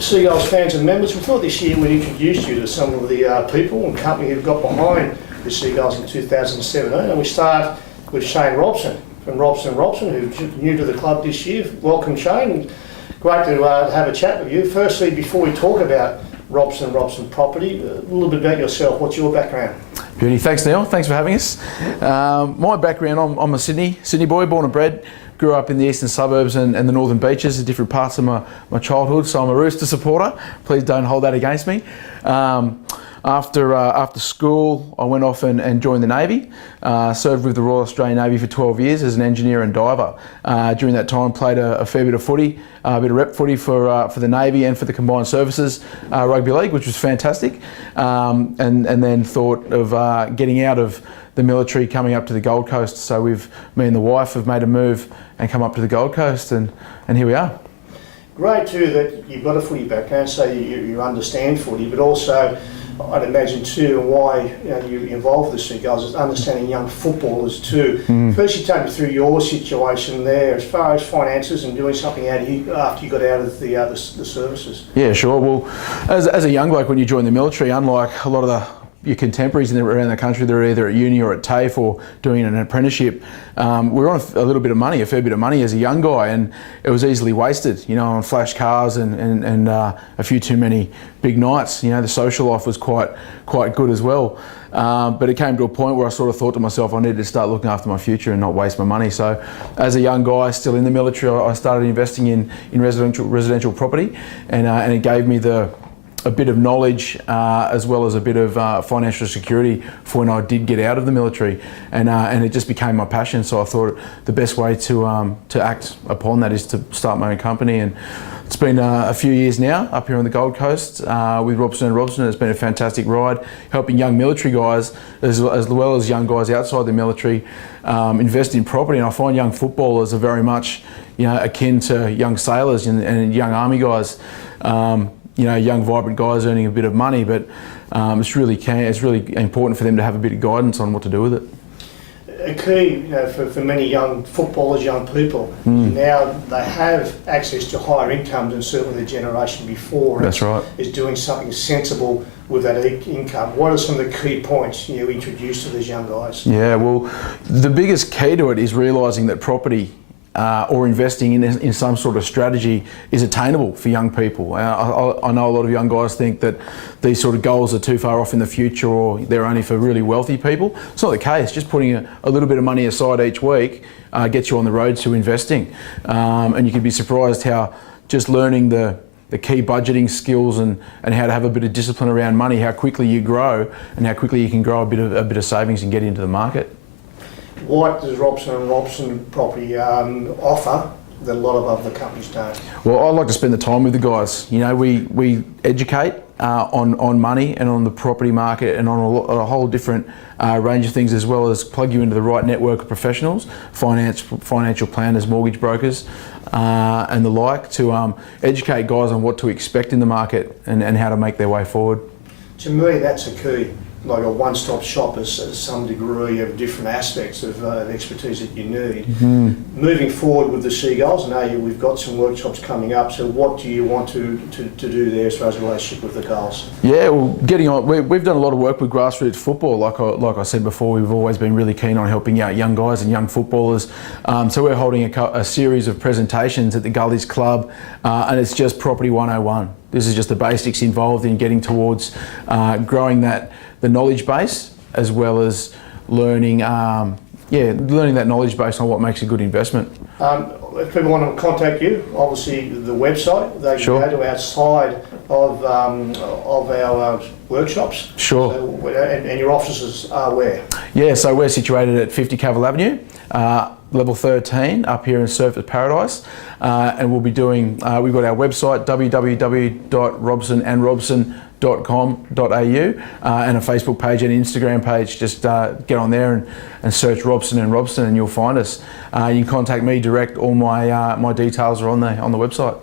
Seagulls fans and members, we thought this year we'd introduce you to some of the people and company who've got behind the Seagulls in 2017. And we start with Shane Robson from Robson and Robson, who's new to the club this year. Welcome, Shane. Great to have a chat with you. Firstly, before we talk about Robson and Robson property, a little bit about yourself. What's your background? Beauty. Thanks, Neil. Thanks for having us. My background, I'm a Sydney boy, born and bred. Grew up in the eastern suburbs and the northern beaches, different parts of my childhood, so I'm a Rooster supporter. Please don't hold that against me. After school, I went off and joined the Navy. Served with the Royal Australian Navy for 12 years as an engineer and diver. During that time, played a fair bit of footy, a bit of rep footy for the Navy and for the Combined Services Rugby League, which was fantastic. And then thought of getting out of the military, coming up to the Gold Coast. So me and the wife have made a move and come up to the Gold Coast, and here we are. Great too that you've got a footy background, so you understand footy, but also I'd imagine too why you involved with the Seagulls is understanding young footballers too. First, you take me through your situation there as far as finances and doing something out here after you got out of the services. Yeah, sure. Well, as a young bloke when you join the military, unlike a lot of your contemporaries around the country, they're either at uni or at TAFE or doing an apprenticeship. We're on a little bit of money, a fair bit of money as a young guy, and it was easily wasted, on flash cars and a few too many big nights. The social life was quite good as well. But it came to a point where I sort of thought to myself, I needed to start looking after my future and not waste my money. So as a young guy still in the military, I started investing in residential property, and it gave me a bit of knowledge as well as a bit of financial security for when I did get out of the military, and it just became my passion. So I thought the best way to act upon that is to start my own company, and it's been a few years now up here on the Gold Coast with Robson and Robson. It's been a fantastic ride, helping young military guys as well as young guys outside the military invest in property. And I find young footballers are very much akin to young sailors and young army guys. Young vibrant guys earning a bit of money, but it's really important for them to have a bit of guidance on what to do with it. A key, for many young footballers, young people, now they have access to higher incomes than certainly the generation before. That's right. Is doing something sensible with that income. What are some of the key points you introduce to these young guys? Yeah, well, the biggest key to it is realising that property or investing in some sort of strategy is attainable for young people. I know a lot of young guys think that these sort of goals are too far off in the future, or they're only for really wealthy people. It's not the case. Just putting a little bit of money aside each week gets you on the road to investing. And you can be surprised how just learning the key budgeting skills and how to have a bit of discipline around money, how quickly you grow and how quickly you can grow a bit of savings and get into the market. What does Robson and Robson property offer that a lot of other companies don't? Well, I like to spend the time with the guys. We educate on money and on the property market and on a whole different range of things, as well as plug you into the right network of professionals, financial planners, mortgage brokers, and the like, to educate guys on what to expect in the market and how to make their way forward. To me, that's a key. Like a one-stop shop as some degree of different aspects of expertise that you need. Moving forward with the Seagulls, I know we've got some workshops coming up, so what do you want to do there as far as a relationship with the Gulls? Yeah, well, getting on, we've done a lot of work with grassroots football. Like I said before, we've always been really keen on helping out young guys and young footballers. So we're holding a series of presentations at the Gullies Club, and it's just Property 101. This is just the basics involved in getting towards growing the knowledge base, as well as learning that knowledge base on what makes a good investment. If people want to contact you, obviously the website, they can go to outside of our workshops. Sure. So, and your offices are where? Yeah, so we're situated at 50 Cavill Avenue, level 13, up here in Surfers Paradise, and we'll be doing, we've got our website, www.robsonandrobson.com.au, and a Facebook page and Instagram page. Just get on there and search Robson and Robson and you'll find us. You can contact me direct. All my details are on the website.